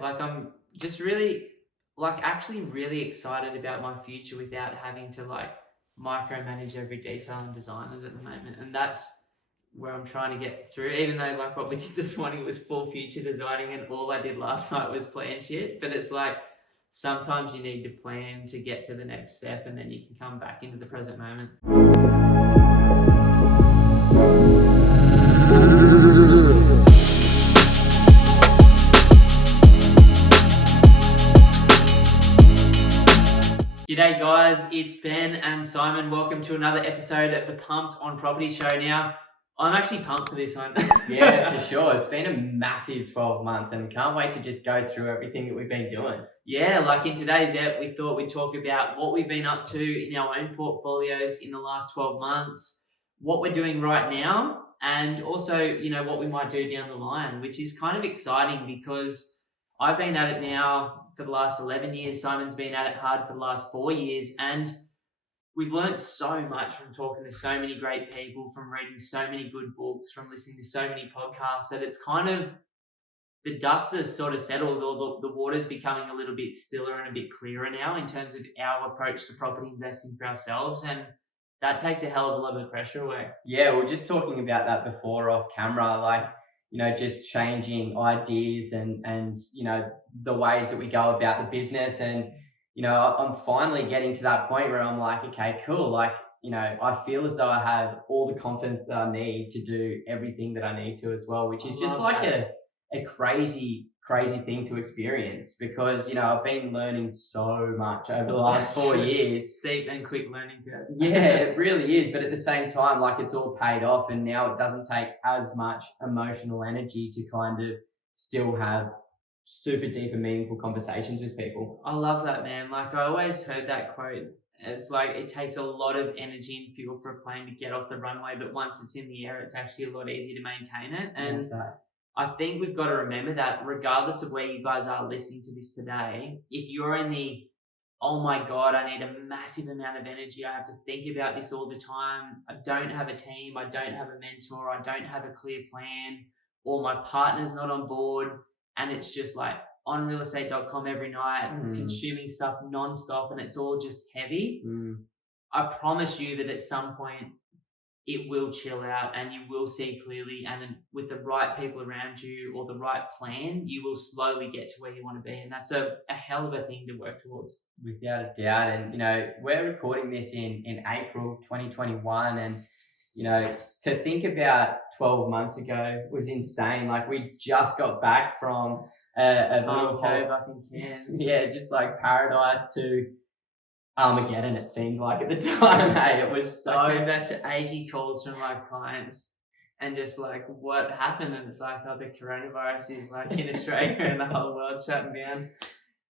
Like I'm just really actually really excited about my future without having to micromanage every detail and design it at the moment. And that's where I'm trying to get through, even though like what we did this morning was full future designing and all I did last night was plan shit. But it's like sometimes you need to plan to get to the next step and then you can come back into the present moment. G'day guys, it's Ben and Simon. Welcome to another episode of the Pumped on Property show. Now, I'm actually pumped for this one. Yeah, for sure. It's been a massive 12 months and can't wait to just go through everything that we've been doing. Yeah, like in today's ep, we thought we'd talk about what we've been up to in our own portfolios in the last 12 months, what we're doing right now, and also, what we might do down the line, which is kind of exciting because I've been at it now for the last 11 years. Simon's been at it hard for the last 4 years, and we've learned so much from talking to so many great people, from reading so many good books, from listening to so many podcasts, that it's kind of the dust has sort of settled, or the water's becoming a little bit stiller and a bit clearer now in terms of our approach to property investing for ourselves. And that takes a hell of a lot of the pressure away. Yeah, we were just talking about that before off camera, just changing ideas and the ways that we go about the business. And, I'm finally getting to that point where I'm like, okay, cool. I feel as though I have all the confidence that I need to do everything that I need to as well, which is just like a crazy thing to experience because, I've been learning so much over the last 4 years. Steep and quick learning curve. Yeah, it really is. But at the same time, it's all paid off and now it doesn't take as much emotional energy to kind of still have super deep and meaningful conversations with people. I love that, man. Like I always heard that quote. It's like it takes a lot of energy and fuel for a plane to get off the runway, but once it's in the air, it's actually a lot easier to maintain it. And I think we've got to remember that regardless of where you guys are listening to this today, if you're in the, oh my God, I need a massive amount of energy, I have to think about this all the time, I don't have a team, I don't have a mentor, I don't have a clear plan, or my partner's not on board, and it's just like on realestate.com every night, consuming stuff nonstop, and it's all just heavy. I promise you that at some point, it will chill out and you will see clearly, and with the right people around you or the right plan, you will slowly get to where you want to be. And that's a hell of a thing to work towards. Without a doubt. And, we're recording this in April 2021. And, to think about 12 months ago was insane. Like we just got back from a little cove up in Cairns. Yeah, just like paradise to Armageddon, it seemed like at the time. Hey, it was so. I came back to 80 calls from my clients and just like, what happened? And it's like, oh, the coronavirus is like in Australia and the whole world shutting down.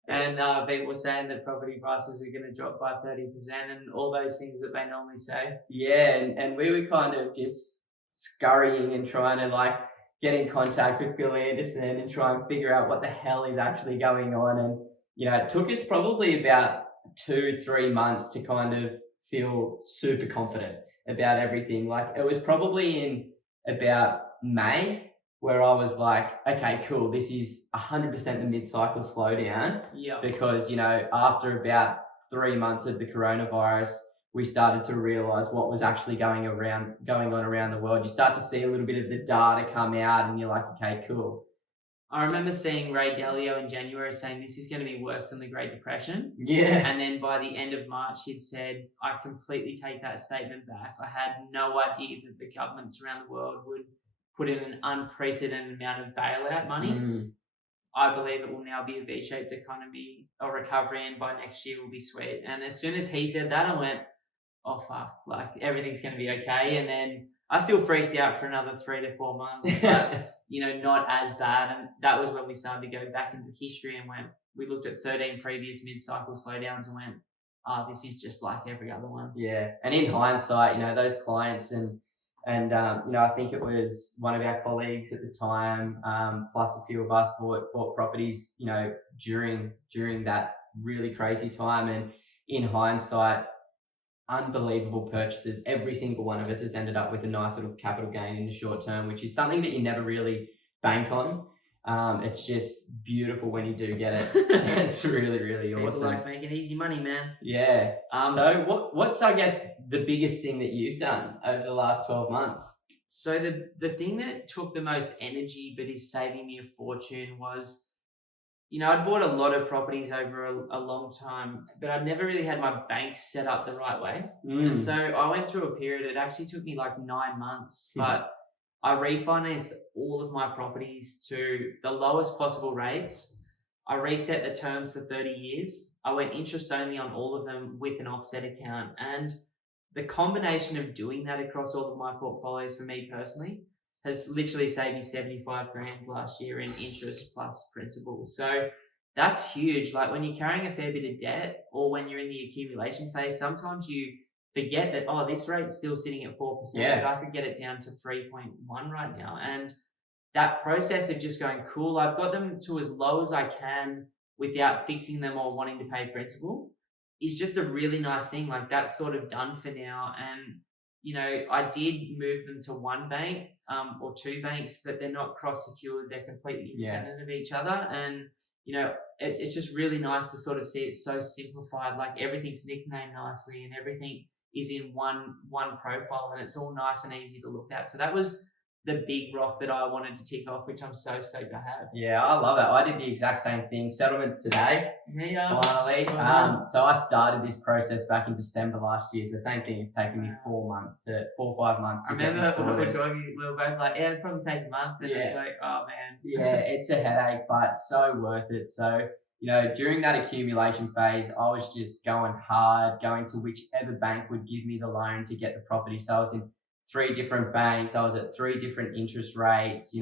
And people were saying that property prices are going to drop by 30% and all those things that they normally say. Yeah, and we were kind of just scurrying and trying to get in contact with Bill Anderson and try and figure out what the hell is actually going on. And, it took us probably about 2-3 months to kind of feel super confident about everything. It was probably in about May where I was like, okay, cool, this is 100% the mid-cycle slowdown. Yeah. Because, after about 3 months of the coronavirus, we started to realize what was actually going on around the world. You start to see a little bit of the data come out and you're like, okay, cool. I remember seeing Ray Dalio in January saying this is going to be worse than the Great Depression. Yeah. And then by the end of March, he'd said, I completely take that statement back. I had no idea that the governments around the world would put in an unprecedented amount of bailout money. I believe it will now be a V-shaped economy or recovery, and by next year will be sweet. And as soon as he said that, I went, oh fuck, everything's going to be okay. And then I still freaked out for another 3 to 4 months, but not as bad. And that was when we started to go back into history and we looked at 13 previous mid-cycle slowdowns and went, this is just like every other one. Yeah. And in hindsight, those clients and I think it was one of our colleagues at the time, plus a few of us bought properties, during that really crazy time. And in hindsight, unbelievable purchases. Every single one of us has ended up with a nice little capital gain in the short term, which is something that you never really bank on. It's just beautiful when you do get it. It's really, really People awesome. like making easy money, man. Yeah. So what's I guess the biggest thing that you've done over the last 12 months? So the thing that took the most energy but is saving me a fortune was, I'd bought a lot of properties over a long time, but I'd never really had my bank set up the right way. And so I went through a period, it actually took me like 9 months, but I refinanced all of my properties to the lowest possible rates. I reset the terms to 30 years. I went interest only on all of them with an offset account. And the combination of doing that across all of my portfolios for me personally has literally saved me 75 grand last year in interest plus principal. So that's huge. Like when you're carrying a fair bit of debt or when you're in the accumulation phase, sometimes you forget that, oh, this rate's still sitting at 4%, but I could get it down to 3.1 right now. And that process of just going, cool, I've got them to as low as I can without fixing them or wanting to pay principal is just a really nice thing. Like that's sort of done for now. And, I did move them to one bank or two banks, but they're not cross secured. They're completely independent of each other. And, it's just really nice to sort of see it so simplified. Like everything's nicknamed nicely and everything is in one profile and it's all nice and easy to look at. So that was the big rock that I wanted to tick off, which I'm so stoked to have. Yeah, I love it. I did the exact same thing. Settlements today, finally. So I started this process back in December last year. So same thing. It's taken me 4 or 5 months. I remember when we were talking, we were both like, "Yeah, it'd probably take a month." And it's like, oh man. Yeah, it's a headache, but so worth it. So during that accumulation phase, I was just going hard, going to whichever bank would give me the loan to get the property. So I was in 3 different banks. I was at 3 different interest rates.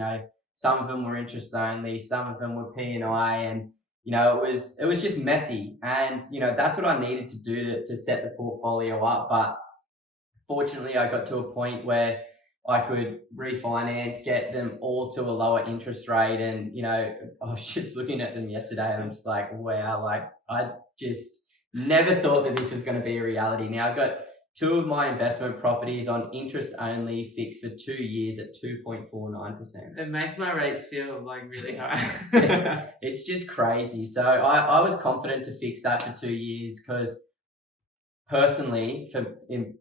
Some of them were interest only, some of them were P&I, and it was just messy. And that's what I needed to do to set the portfolio up. But fortunately, I got to a point where I could refinance, get them all to a lower interest rate. And I was just looking at them yesterday, and I'm just like, wow! Like I just never thought that this was going to be a reality. Now I've got 2 of my investment properties on interest only, fixed for 2 years at 2.49%. It makes my rates feel like really high. It's just crazy. So I was confident to fix that for 2 years because personally,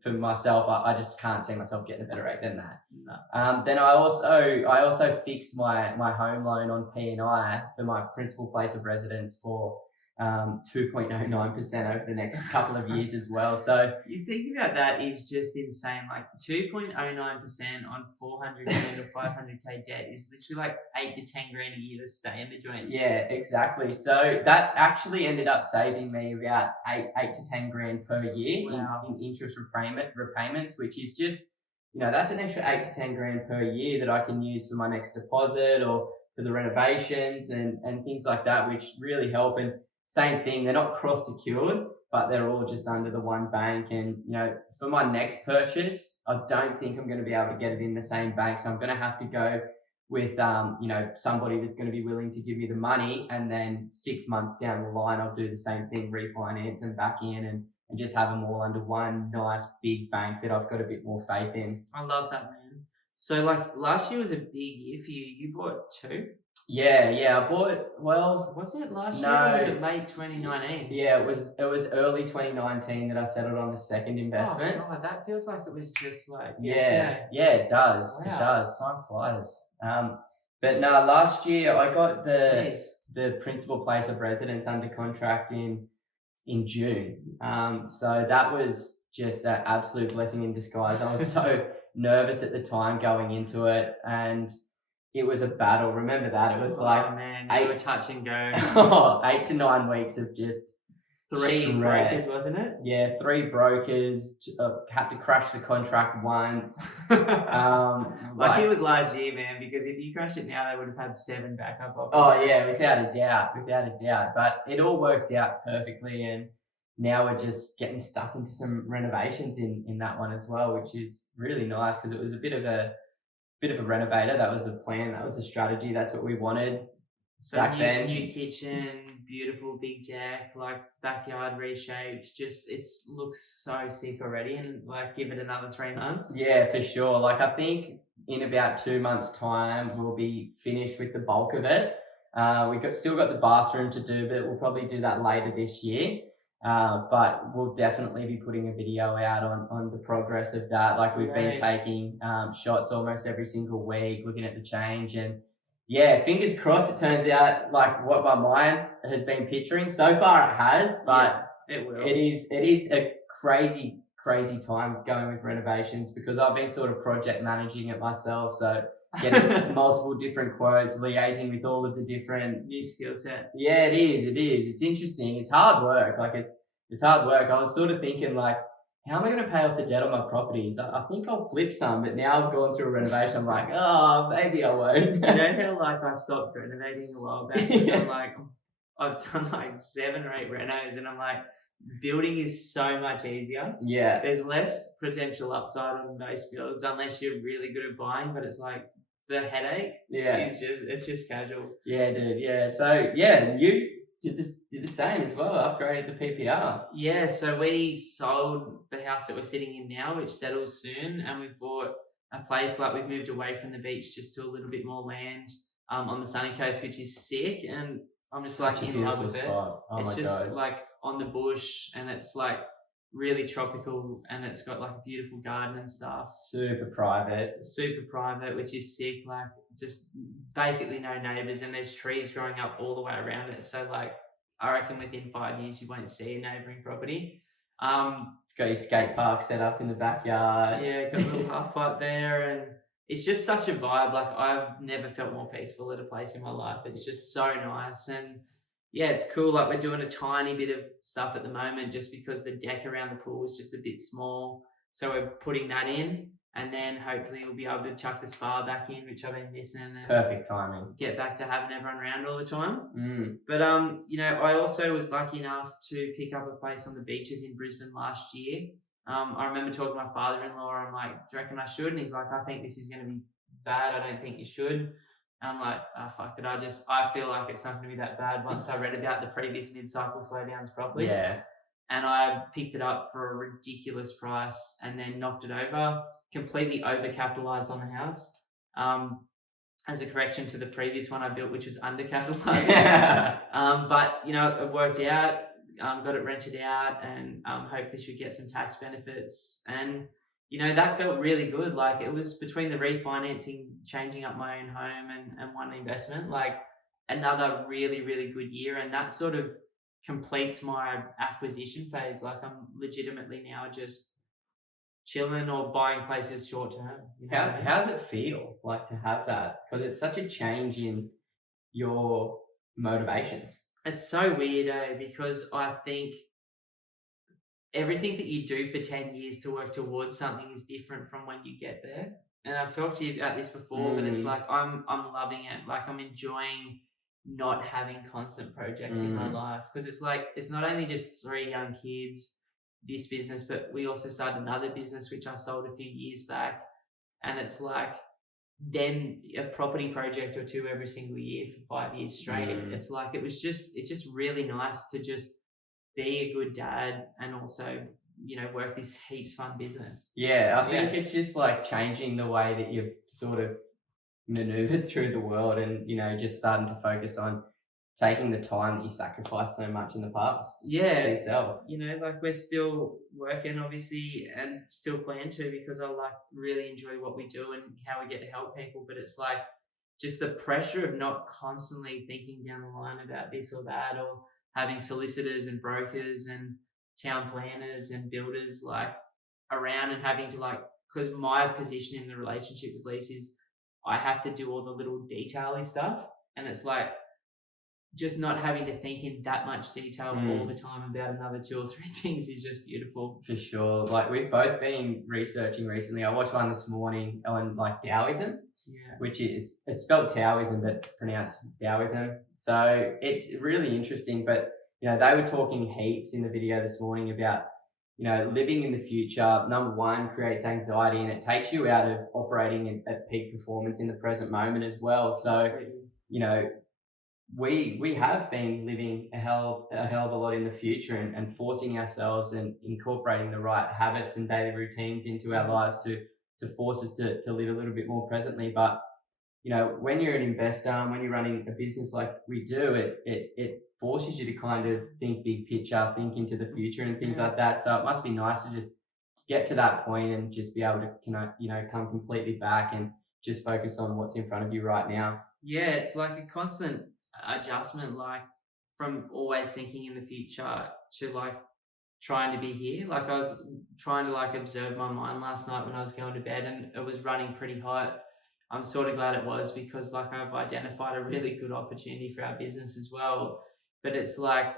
for myself, I just can't see myself getting a better rate than that. No. Then I also fixed my home loan on P&I for my principal place of residence for 2.09% over the next couple of years as well. So you think about that is just insane. Like 2.09% on 400k or 500k debt is literally like 8 to 10 grand a year to stay in the joint. Yeah, exactly. So that actually ended up saving me about 8 to 10 grand per year in interest repayments, which is just, that's an extra 8 to 10 grand per year that I can use for my next deposit or for the renovations and things like that, which really help. And same thing, they're not cross secured, but they're all just under the one bank. And, for my next purchase, I don't think I'm going to be able to get it in the same bank. So I'm going to have to go with, somebody that's going to be willing to give me the money. And then 6 months down the line, I'll do the same thing, refinance and back in and just have them all under one nice big bank that I've got a bit more faith in. I love that, man. So like last year was a big year for you. You bought 2? Yeah, I bought, was it last year or was it late 2019? Yeah, it was early 2019 that I settled on the second investment. Oh God, that feels like it was just like yesterday. Yeah, it does. Wow. It does. Time flies. But no, last year I got the principal place of residence under contract in June. So that was just an absolute blessing in disguise. I was so nervous at the time going into it, and it was a battle. Remember that? It was you were touch and go. 8 to 9 weeks of just 3 brokers, wasn't it? Yeah, 3 brokers. Had to crash the contract once. Like it was last year, man, because if you crashed it now, they would have had 7 backup offers. Oh yeah, without a doubt. But it all worked out perfectly, and now we're just getting stuck into some renovations in that one as well, which is really nice because it was a bit of a renovator. That was the plan. That was the strategy. That's what we wanted. So back new, then. new kitchen, beautiful big deck, like backyard reshaped. Just it looks so sick already, and like give it another 3 months. Yeah, for sure. Like I think in about 2 months' time, we'll be finished with the bulk of it. Still got the bathroom to do, but we'll probably do that later this year. But we'll definitely be putting a video out on the progress of that. Like we've been taking shots almost every single week, looking at the change, and yeah, fingers crossed it turns out like what my mind has been picturing. So far it has, but it will. It is a crazy time going with renovations because I've been sort of project managing it myself. So getting multiple different quotes, liaising with all of the different new skill set. Yeah, it is. It's interesting. It's hard work. Like it's hard work. I was sort of thinking like, how am I going to pay off the debt on my properties? I think I'll flip some, but now I've gone through a renovation. I'm like, oh, maybe I won't. You know how like I stopped renovating a while back? So I'm like, I've done like 7 or 8 renos, and I'm like, building is so much easier. Yeah. There's less potential upside on most builds unless you're really good at buying, but it's like the headache it's just casual. Yeah, dude. Yeah. So yeah, you did the same as well, upgraded the PPR. Yeah, so we sold the house that we're sitting in now, which settles soon, and we've bought a place, like we've moved away from the beach just to a little bit more land on the sunny coast, which is sick, and I'm just like in love with it. Oh it's my just God. like on the bush, and it's like really tropical, and it's got like a beautiful garden and stuff. Super private, which is sick. Like just basically no neighbors, and there's trees growing up all the way around it. So like I reckon within 5 years you won't see a neighbouring property. It's got your skate park set up in the backyard. Yeah, got a little half pipe there, and it's just such a vibe. Like I've never felt more peaceful at a place in my life. It's just so nice, and yeah, it's cool. Like we're doing a tiny bit of stuff at the moment just because the deck around the pool is just a bit small. So we're putting that in, and then hopefully we'll be able to chuck the spa back in, which I've been missing. And perfect timing. Get back to having everyone around all the time. Mm. But you know, I also was lucky enough to pick up a place on the beaches in Brisbane last year. I remember talking to my father-in-law. I'm like, do you reckon I should? And he's like, I think this is going to be bad. I don't think you should. And I'm like, oh, fuck it. I feel like it's not going to be that bad once I read about the previous mid-cycle slowdowns properly. Yeah. And I picked it up for a ridiculous price and then knocked it over, completely overcapitalized on the house. As a correction to the previous one I built, which was undercapitalized. But, you know, it worked out. Got it rented out, and hopefully should get some tax benefits. And, you know, that felt really good. Like it was between the refinancing, changing up my own home and one investment, like another really, really good year. And that sort of completes my acquisition phase. Like I'm legitimately now just chilling or buying places short term. You know how does it feel like to have that? Because it's such a change in your motivations. It's so weird, because I think everything that you do for 10 years to work towards something is different from when you get there. And I've talked to you about this before, but it's like I'm loving it. Like I'm enjoying not having constant projects in my life, because it's like it's not only just 3 young kids, this business, but we also started another business which I sold a few years back, and it's like then a property project or 2 every single year for 5 years straight. It's like it's just really nice to just be a good dad and also, you know, work this heaps fun business. Yeah, I think it's just like changing the way that you've sort of maneuvered through the world, and, you know, just starting to focus on taking the time that you sacrificed so much in the past. Yeah. For yourself. You know, like we're still working obviously and still plan to, because I like really enjoy what we do and how we get to help people. But it's like just the pressure of not constantly thinking down the line about this or that, or having solicitors and brokers and town planners and builders like around, and having to like, because my position in the relationship with Lisa is I have to do all the little detail-y stuff, and it's like just not having to think in that much detail all the time about another 2 or 3 things is just beautiful. For sure. Like we've both been researching recently. I watched one this morning on like Taoism, which is, it's spelled Taoism but pronounced Taoism. So it's really interesting. But, you know, they were talking heaps in the video this morning about, you know, living in the future, number one, creates anxiety, and it takes you out of operating at peak performance in the present moment as well. So, you know, we have been living a hell of a lot in the future, and forcing ourselves and incorporating the right habits and daily routines into our lives to force us to live a little bit more presently. But when you're an investor and when you're running a business like we do, it forces you to kind of think big picture, think into the future and things like that. So it must be nice to just get to that point and just be able to come completely back and just focus on what's in front of you right now. Yeah, it's like a constant adjustment, like from always thinking in the future to like trying to be here. Like I was trying to like observe my mind last night when I was going to bed, and it was running pretty hot. I'm sort of glad it was, because like I've identified a really good opportunity for our business as well. But it's like,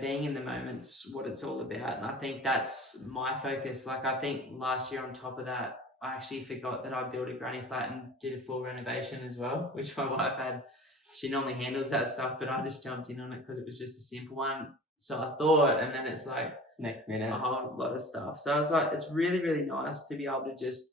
being in the moment's what it's all about. And I think that's my focus. Like I think last year on top of that, I actually forgot that I built a granny flat and did a full renovation as well, which my wife had. She normally handles that stuff, but I just jumped in on it because it was just a simple one. So I thought, and then it's like Next minute. a whole lot of stuff. So it's like, it's really, really nice to be able to just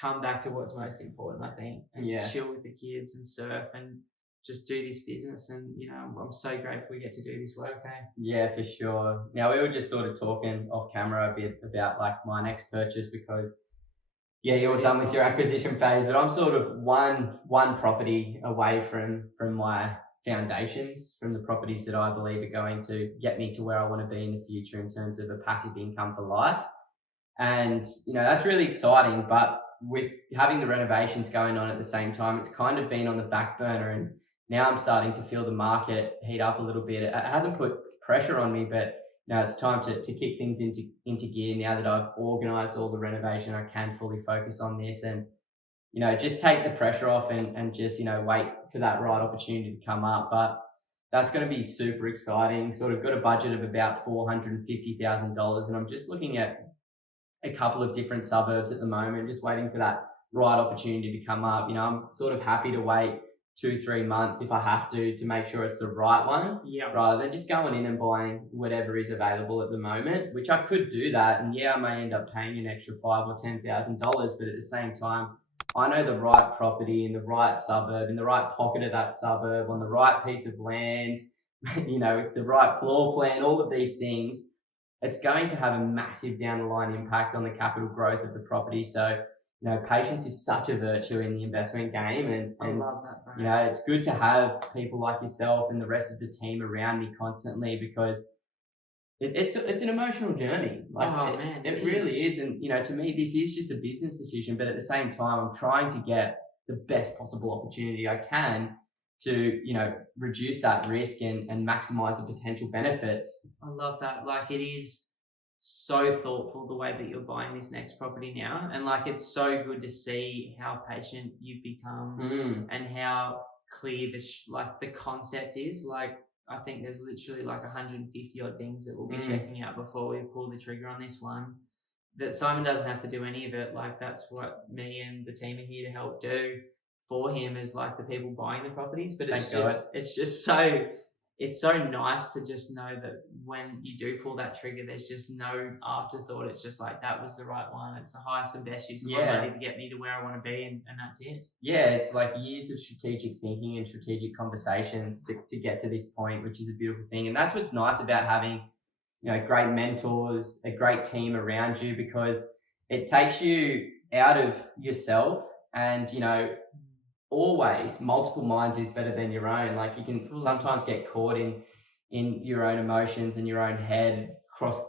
come back to what's most important, I think, and chill with the kids and surf and just do this business. And I'm so grateful we get to do this work. Yeah, for sure. Now, we were just sort of talking off camera a bit about like my next purchase, because you're done with your acquisition phase, but I'm sort of one property away from my foundations, from the properties that I believe are going to get me to where I want to be in the future in terms of a passive income for life. And that's really exciting, but with having the renovations going on at the same time, it's kind of been on the back burner, and now I'm starting to feel the market heat up a little bit. It hasn't put pressure on me, but now it's time to kick things into gear. Now that I've organized all the renovation, I can fully focus on this and just take the pressure off and just wait for that right opportunity to come up. But that's going to be super exciting. Sort of got a budget of about $450,000, and I'm just looking at a couple of different suburbs at the moment, just waiting for that right opportunity to come up. I'm sort of happy to wait 2-3 months if I have to make sure it's the right one, rather than just going in and buying whatever is available at the moment, which I could do that, and I may end up paying an extra $5,000 or $10,000, but at the same time, I know the right property in the right suburb, in the right pocket of that suburb, on the right piece of land, with the right floor plan, all of these things, it's going to have a massive down the line impact on the capital growth of the property. So, patience is such a virtue in the investment game, and I love that, bro. It's good to have people like yourself and the rest of the team around me constantly, because it's an emotional journey. Like, it really is. And to me, this is just a business decision, but at the same time, I'm trying to get the best possible opportunity I can to reduce that risk and maximize the potential benefits. I love that. Like, it is so thoughtful the way that you're buying this next property now, and like it's so good to see how patient you've become and how clear the concept is. Like, I think there's literally like 150 odd things that we'll be checking out before we pull the trigger on this one. That Simon doesn't have to do any of it. Like, that's what me and the team are here to help do for him, as like the people buying the properties. But it's so nice to just know that when you do pull that trigger, there's just no afterthought. It's just like, that was the right one. It's the highest and best use of my money to get me to where I want to be, and that's it. Yeah, it's like years of strategic thinking and strategic conversations to get to this point, which is a beautiful thing. And that's what's nice about having great mentors, a great team around you, because it takes you out of yourself, and always multiple minds is better than your own. Like, you can sometimes get caught in your own emotions and your own head, cross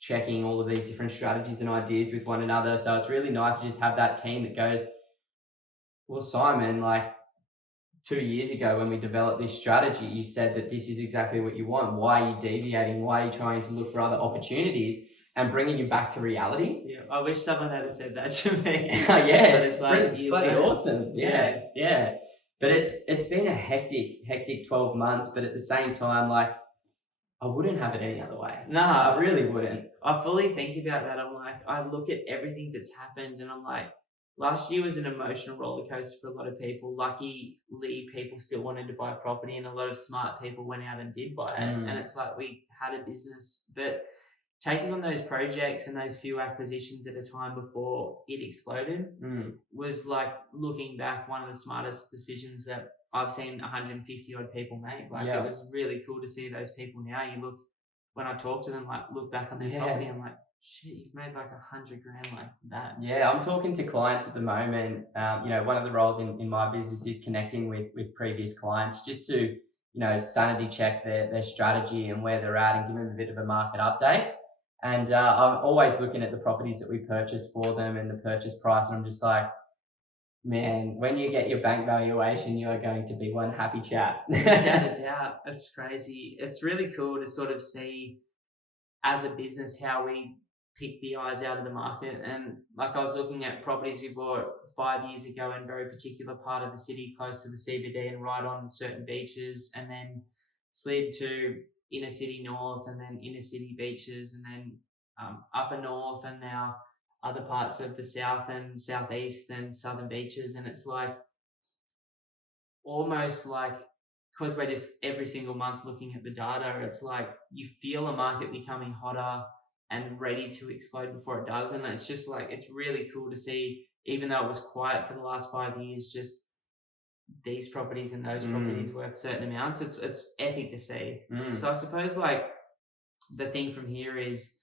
checking all of these different strategies and ideas with one another. So it's really nice to just have that team that goes, well, Simon, like 2 years ago when we developed this strategy, you said that this is exactly what you want. Why are you deviating? Why are you trying to look for other opportunities? And bringing you back to reality. Yeah, I wish someone had said that to me. It's like bloody awesome. Yeah. But it's been a hectic 12 months. But at the same time, like, I wouldn't have it any other way. Nah, I really wouldn't. I fully think about that. I'm like, I look at everything that's happened, and I'm like, last year was an emotional roller coaster for a lot of people. Luckily, people still wanted to buy property, and a lot of smart people went out and did buy it. And it's like, we had a business, but taking on those projects and those few acquisitions at a time before it exploded was, like, looking back, one of the smartest decisions that I've seen 150 odd people make. Like Yeah. it was really cool to see those people now. You look, when I talk to them, like look back on their Yeah. property, I'm like, shit, you've made like 100 grand like that. Yeah, I'm talking to clients at the moment. One of the roles in my business is connecting with previous clients just to, sanity check their strategy and where they're at and give them a bit of a market update. And I'm always looking at the properties that we purchase for them and the purchase price. And I'm just like, man, when you get your bank valuation, you are going to be one happy chap. Without a doubt. It's crazy. It's really cool to sort of see as a business how we pick the eyes out of the market. And like I was looking at properties we bought 5 years ago in a very particular part of the city, close to the CBD and right on certain beaches, and then slid to inner city north and then inner city beaches, and then upper north, and now other parts of the south and southeast and southern beaches. And it's like almost like, because we're just every single month looking at the data, it's like you feel a market becoming hotter and ready to explode before it does. And it's just like, it's really cool to see, even though it was quiet for the last 5 years, just these properties and those properties worth certain amounts. It's epic to see. So I suppose like the thing from here is,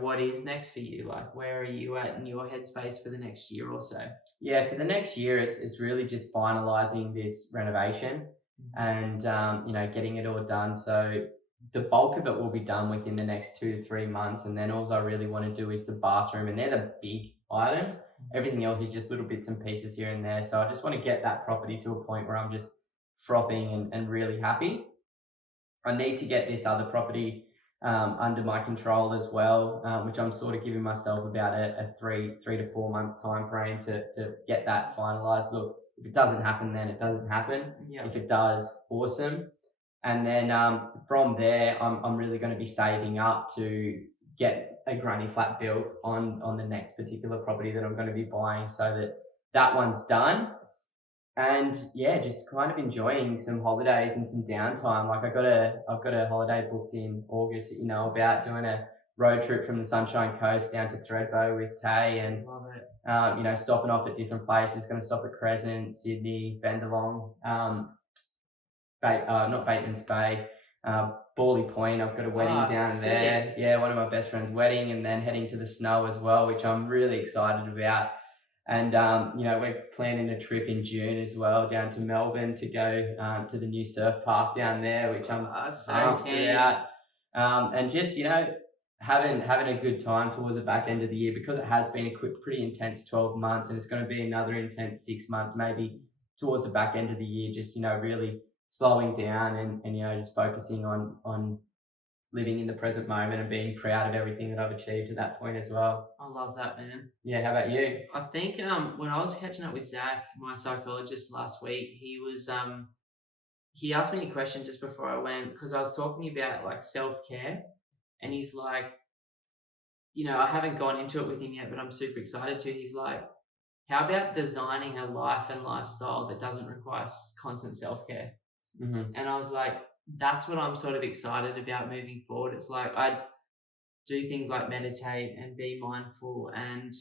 what is next for you? Like, where are you at in your headspace for the next year or so? Yeah, for the next year, it's really just finalising this renovation and getting it all done. So the bulk of it will be done within the next 2 to 3 months, and then all I really want to do is the bathroom, and they're the big items. Everything else is just little bits and pieces here and there. So I just want to get that property to a point where I'm just frothing and really happy. I need to get this other property under my control as well, which I'm sort of giving myself about a 3 to 4 month time frame to get that finalised. Look, if it doesn't happen, then it doesn't happen. Yeah. If it does, awesome. And then from there, I'm really going to be saving up to get a granny flat built on the next particular property that I'm going to be buying, so that one's done. And yeah, just kind of enjoying some holidays and some downtime. Like I've got a holiday booked in August, about doing a road trip from the Sunshine Coast down to Thredbo with Tay, and Love it. stopping off at different places. Going to stop at Crescent, Sydney, Bendalong, not Bateman's Bay, Bawley Point. I've got a wedding down there. Yeah, one of my best friend's wedding, and then heading to the snow as well, which I'm really excited about. And, we're planning a trip in June as well down to Melbourne to go to the new surf park down there, which I'm so keen about. And just, having a good time towards the back end of the year, because it has been a pretty intense 12 months, and it's going to be another intense 6 months, maybe towards the back end of the year, just, really slowing down and just focusing on living in the present moment and being proud of everything that I've achieved to that point as well. I love that, man. Yeah, how about you? I think when I was catching up with Zach, my psychologist, last week, he was he asked me a question just before I went, because I was talking about like self-care, and he's like, I haven't gone into it with him yet, but I'm super excited to. He's like, how about designing a life and lifestyle that doesn't require constant self-care? Mm-hmm. And I was like, that's what I'm sort of excited about moving forward. It's like I do things like meditate and be mindful and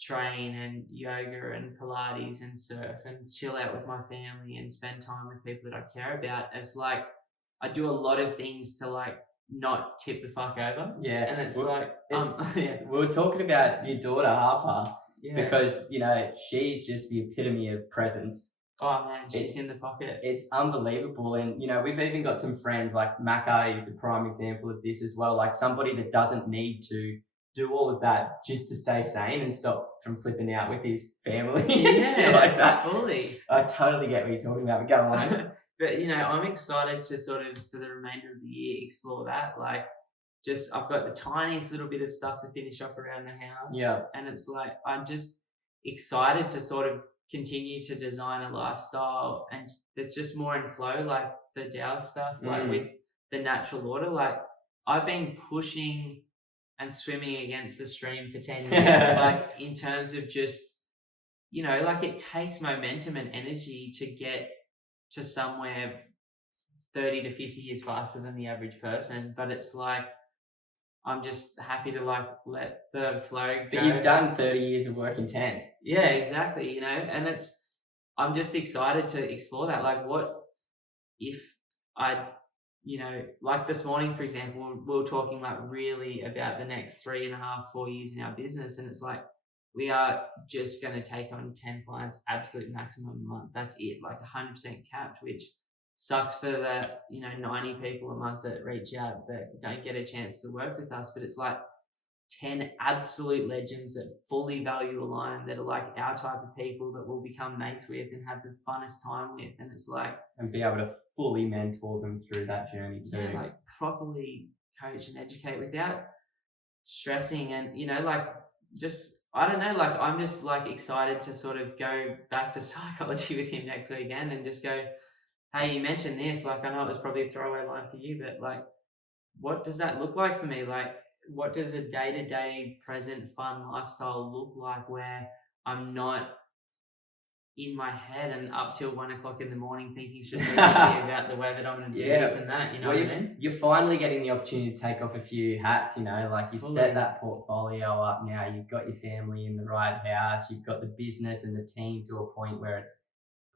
train and yoga and Pilates and surf and chill out with my family and spend time with people that I care about. It's like I do a lot of things to like not tip the fuck over. Yeah. And it's we were talking about your daughter Harper, because she's just the epitome of presence. Oh man, she's in the pocket. It's unbelievable. And we've even got some friends like Macca is a prime example of this as well. Like somebody that doesn't need to do all of that just to stay sane and stop from flipping out with his family and shit like that. Fully. I totally get what you're talking about, but go on. But I'm excited to sort of, for the remainder of the year, explore that. Like, I've got the tiniest little bit of stuff to finish off around the house. Yeah. And it's like, I'm just excited to sort of continue to design a lifestyle, and it's just more in flow, like the Dow stuff, like with the natural order. Like, I've been pushing and swimming against the stream for 10 years, like in terms of just, like it takes momentum and energy to get to somewhere 30 to 50 years faster than the average person. But it's like, I'm just happy to like let the flow go. But you've done 30 years of work in 10. Yeah, exactly. And I'm just excited to explore that. Like, what if I, like this morning, for example, we were talking like really about the next 3.5, 4 years in our business. And it's like, we are just going to take on 10 clients, absolute maximum a month. That's it, like 100% capped, which sucks for the, 90 people a month that reach out that don't get a chance to work with us. But it's like 10 absolute legends that fully value align, that are like our type of people that we'll become mates with and have the funnest time with. And it's like, and be able to fully mentor them through that journey too. yeah, like properly coach and educate without stressing. And like, just, I don't know, like I'm just like excited to sort of go back to psychology with him next weekend and just go, hey, you mentioned this, like I know it was probably a throwaway line for you, but like, what does that look like for me? Like, what does a day-to-day present fun lifestyle look like where I'm not in my head and up till 1 o'clock in the morning thinking should be about the way that I'm going to do this and that, well, what I mean? You're finally getting the opportunity to take off a few hats, like you've set that portfolio up now, you've got your family in the right house, you've got the business and the team to a point where it's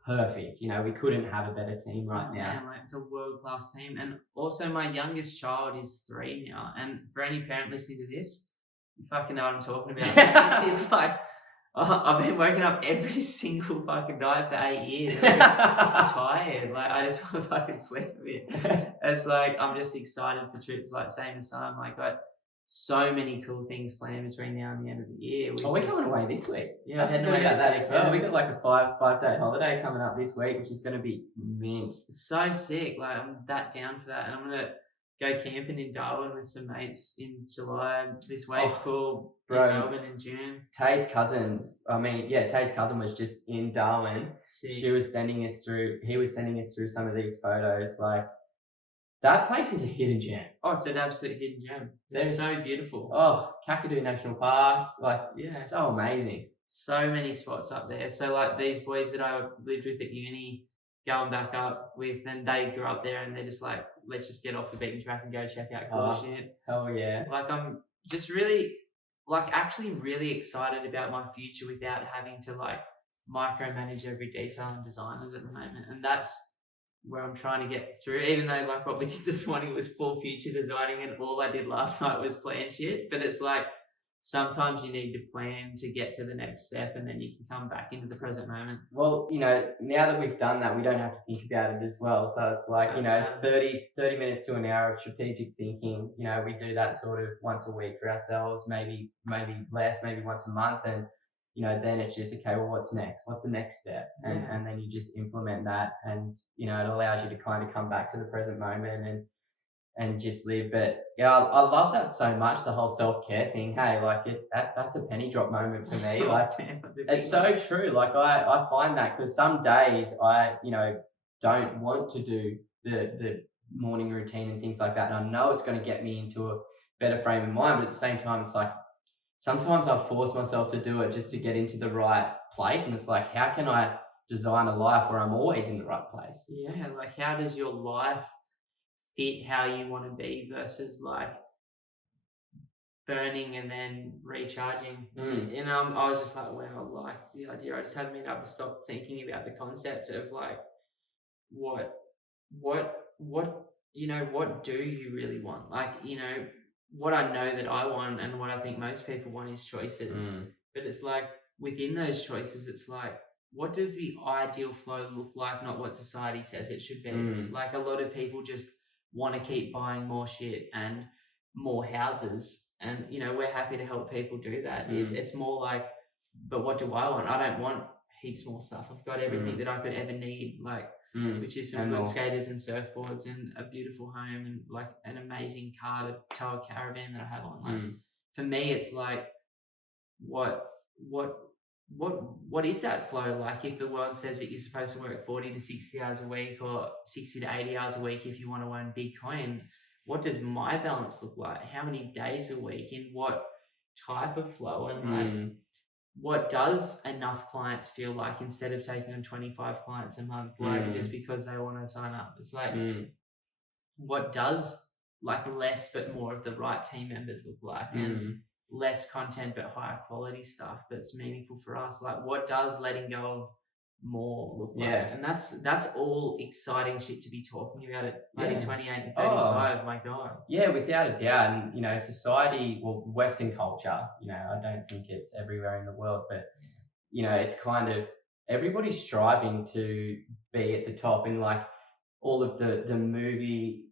perfect. We couldn't have a better team right now. Man, like, it's a world-class team. And also my youngest child is 3 now. And for any parent listening to this, you fucking know what I'm talking about. It's like, I've been waking up every single fucking night for 8 years. I'm just tired. Like, I just want to fucking sleep a bit. It's like, I'm just excited for trips. Like, same as Sam. Like, got so many cool things planned between now and the end of the year. We're going away this week. Yeah, I heading away this week as well. We got like a 5-day holiday coming up this week, which is going to be mint. So sick. Like, I'm that down for that. And I'm going to go camping in Darwin with some mates in July. This wave pool in Melbourne in June. Tay's cousin was just in Darwin. Sick. He was sending us through some of these photos. Like, that place is a hidden gem. Oh, it's an absolute hidden gem. It's so beautiful. Oh, Kakadu National Park. Like, so amazing. So many spots up there. So, like, these boys that I lived with at uni, going back up with, and they grew up there and they're just like, let's just get off the beaten track and go check out cool shit. Hell yeah. Like, I'm just really, like, actually really excited about my future without having to, like, micromanage every detail and design it at the moment. And that's where I'm trying to get through, even though like what we did this morning was full future designing and all I did last night was plan shit. But it's like, sometimes you need to plan to get to the next step and then you can come back into the present moment. Well, now that we've done that, we don't have to think about it as well. So it's like, 30 minutes to an hour of strategic thinking. We do that sort of once a week for ourselves, maybe less, maybe once a month. And, then it's just, okay, well, what's next? What's the next step? And then you just implement that. And, it allows you to kind of come back to the present moment and just live. But yeah, I love that so much, the whole self-care thing. Hey, like that's a penny drop moment for me. Like, it's so true. Like I find that because some days I, don't want to do the morning routine and things like that. And I know it's going to get me into a better frame of mind. But at the same time, it's like, sometimes I force myself to do it just to get into the right place. And it's like, how can I design a life where I'm always in the right place? Yeah, like how does your life fit how you want to be versus like burning and then recharging? And I was just like, wow, like the idea, I just haven't been able to stop thinking about the concept of like, what do you really want? Like, what I know that I want and what I think most people want is choices. But it's like within those choices, it's like, what does the ideal flow look like? Not what society says it should be. Like a lot of people just want to keep buying more shit and more houses. And, we're happy to help people do that. It's more like, but what do I want? I don't want heaps more stuff. I've got everything that I could ever need, like, which is some good skaters and surfboards and a beautiful home and like an amazing car to tow a caravan that I have on. Like, for me, it's like, what is that flow like? If the world says that you're supposed to work 40 to 60 hours a week or 60 to 80 hours a week if you want to earn Bitcoin, what does my balance look like? How many days a week? In what type of flow? And like, what does enough clients feel like instead of taking on 25 clients a month, like just because they want to sign up? It's like, what does like less but more of the right team members look like? And less content but higher quality stuff that's meaningful for us? Like, what does letting go of more look like. Yeah. And that's all exciting shit to be talking about at maybe Yeah. 28 and Oh. 35. My God. Yeah, without a doubt. And, society, well, Western culture, I don't think it's everywhere in the world, but, it's kind of everybody's striving to be at the top. And like all of the movie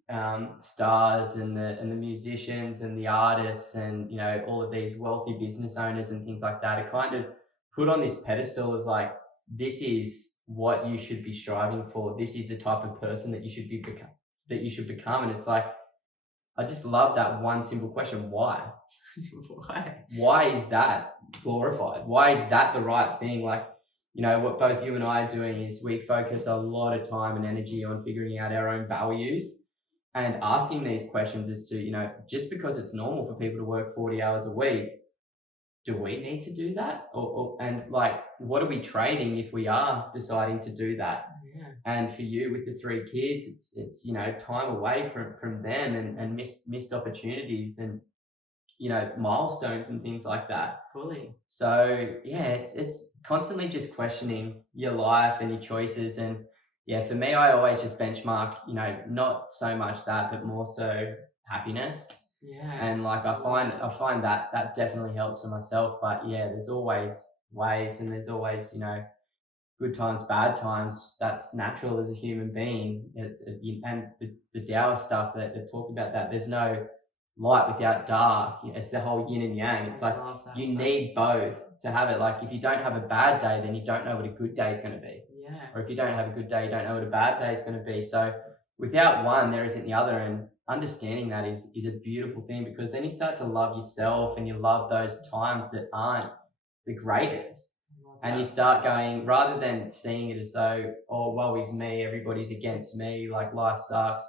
stars and the musicians and the artists and, all of these wealthy business owners and things like that are kind of put on this pedestal as like, this is what you should be striving for. This is the type of person that you should become. And it's like, I just love that one simple question. Why? Why? Why is that glorified? Why is that the right thing? Like, what both you and I are doing is we focus a lot of time and energy on figuring out our own values and asking these questions as to, just because it's normal for people to work 40 hours a week, do we need to do that? And like, what are we trading if we are deciding to do that? Yeah. And for you with the 3 kids, it's time away from them and missed opportunities and, milestones and things like that. Fully. So yeah, it's constantly just questioning your life and your choices. And yeah, for me, I always just benchmark, not so much that, but more so happiness. Yeah. And like I find that definitely helps for myself. But yeah, there's always waves and there's always, good times, bad times. That's natural as a human being. And the Taoist stuff that they talk about that there's no light without dark. It's the whole yin and yang. It's like you need both to have it. Like if you don't have a bad day, then you don't know what a good day is going to be. Yeah. Or if you don't have a good day, you don't know what a bad day is going to be. So without one, there isn't the other. And understanding that is a beautiful thing, because then you start to love yourself and you love those times that aren't the greatest. And you start going, rather than seeing it as though, oh, woe is me, everybody's against me, like life sucks.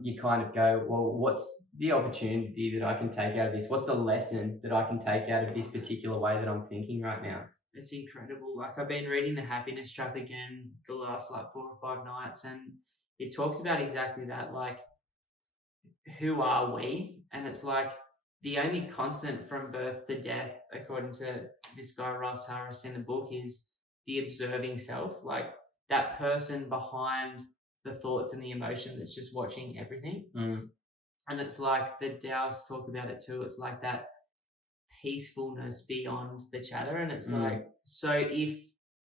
You kind of go, well, what's the opportunity that I can take out of this? What's the lesson that I can take out of this particular way that I'm thinking right now? It's incredible. Like I've been reading The Happiness Trap again the last 4 or 5 nights, and it talks about exactly that. Like, who are we? And it's like the only constant from birth to death, according to this guy Ross Harris in the book, is the observing self. Like that person behind the thoughts and the emotion that's just watching everything. And it's like the Taoists talk about it too. It's like that peacefulness beyond the chatter. And it's like, so if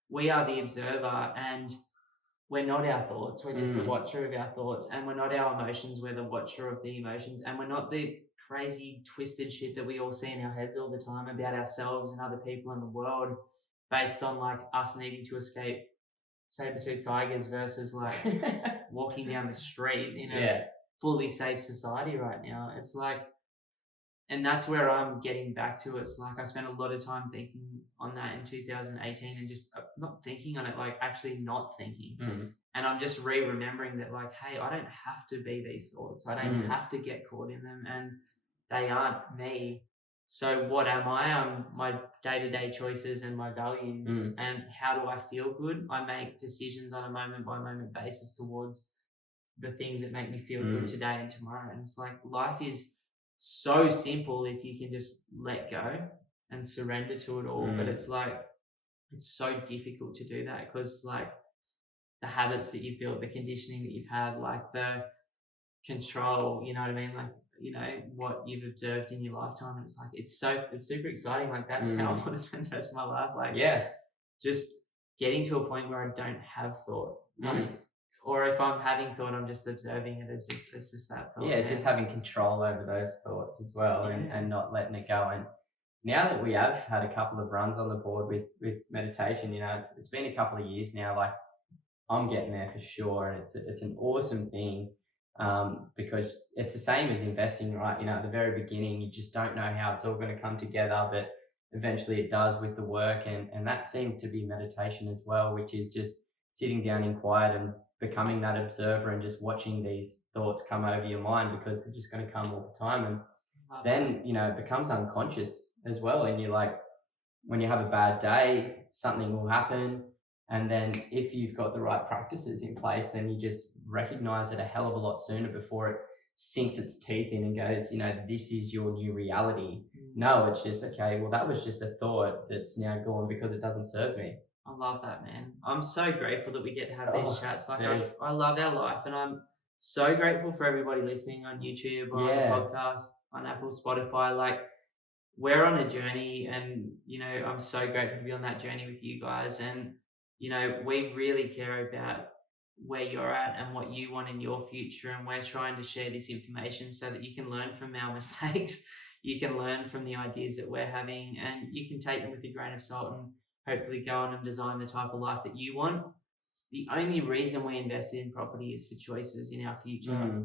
we are the observer and we're not our thoughts, we're just the watcher of our thoughts, and we're not our emotions, we're the watcher of the emotions, and we're not the crazy twisted shit that we all see in our heads all the time about ourselves and other people in the world based on like us needing to escape saber-toothed tigers versus like walking down the street in a fully safe society right now. It's like, and that's where I'm getting back to. It's like I spent a lot of time thinking on that in 2018 and just not thinking on it, like actually not thinking. And I'm just remembering that, like, hey, I don't have to be these thoughts. I don't have to get caught in them, and they aren't me. So what am I? I'm my day-to-day choices and my values. And how do I feel good? I make decisions on a moment-by-moment basis towards the things that make me feel good today and tomorrow. And it's like life is so simple if you can just let go and surrender to it all. But it's like it's so difficult to do that because like the habits that you've built, the conditioning that you've had, like the control, you know what I mean? Like, you know, what you've observed in your lifetime. And it's like, it's super exciting. Like that's how I want to spend the rest of my life. Like, just getting to a point where I don't have thought. Or if I'm having thought, I'm just observing it. It's just that thought. Yeah, just having control over those thoughts as well, and not letting it go. And now that we have had a couple of runs on the board with meditation, you know, it's been a couple of years now. Like I'm getting there for sure, and it's an awesome thing because it's the same as investing, right? You know, at the very beginning, you just don't know how it's all going to come together, but eventually it does with the work, and that seemed to be meditation as well, which is just sitting down in quiet and becoming that observer and just watching these thoughts come over your mind because they're just going to come all the time. And then, you know, it becomes unconscious as well. And you're like, when you have a bad day, something will happen. And then if you've got the right practices in place, then you just recognize it a hell of a lot sooner before it sinks its teeth in and goes, you know, this is your new reality. No, it's just, okay, well, that was just a thought that's now gone because it doesn't serve me. I love that, man. I'm so grateful that we get to have these chats. Like, dude. I love our life, and I'm so grateful for everybody listening on YouTube or on the podcast, on Apple, Spotify. Like, we're on a journey, and I'm so grateful to be on that journey with you guys. And we really care about where you're at and what you want in your future, and we're trying to share this information so that you can learn from our mistakes, you can learn from the ideas that we're having, and you can take them with a grain of salt and hopefully go on and design the type of life that you want. The only reason we invest in property is for choices in our future.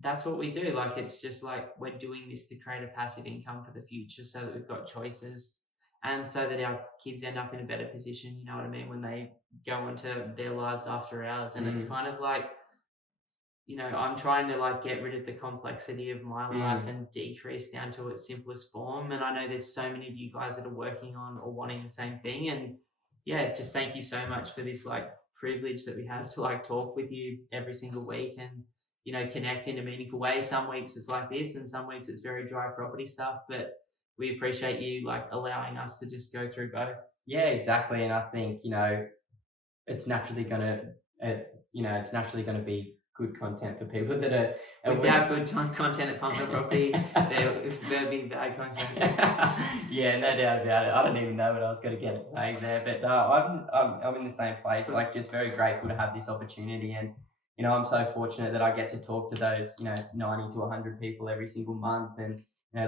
That's what we do. Like, it's just like we're doing this to create a passive income for the future so that we've got choices, and so that our kids end up in a better position, you know what I mean, when they go into their lives after ours. And it's kind of like, I'm trying to like get rid of the complexity of my life and decrease down to its simplest form. And I know there's so many of you guys that are working on or wanting the same thing. And yeah, just thank you so much for this like privilege that we have to like talk with you every single week and connect in a meaningful way. Some weeks it's like this, and some weeks it's very dry property stuff. But we appreciate you like allowing us to just go through both. Yeah, exactly. And I think it's naturally gonna be good content for people that are without good content at Pump Up Property. There'd be bad content. Yeah, no doubt about it. I don't even know what I was going to get at saying there, but no, I'm in the same place. Like, just very grateful to have this opportunity, and I'm so fortunate that I get to talk to those 90 to 100 people every single month, and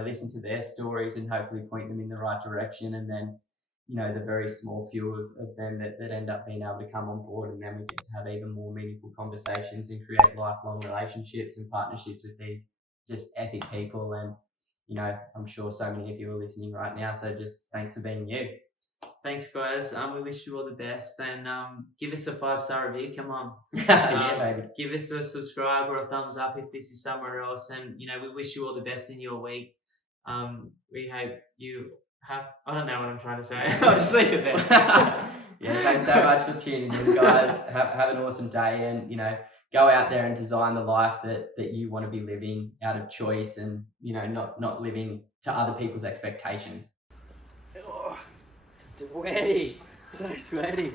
listen to their stories and hopefully point them in the right direction, and then the very small few of them that end up being able to come on board, and then we get to have even more meaningful conversations and create lifelong relationships and partnerships with these just epic people. And I'm sure so many of you are listening right now, so just thanks for being you. Thanks, guys. We wish you all the best, and give us a 5-star review. Come on. Yeah, baby. Give us a subscribe or a thumbs up if this is somewhere else, and we wish you all the best in your week. We hope you I don't know what I'm trying to say. I'll just leave it there. Yeah, thanks so much for tuning in, guys. Have an awesome day, and go out there and design the life that you want to be living out of choice, and not living to other people's expectations. Oh, sweaty, so sweaty.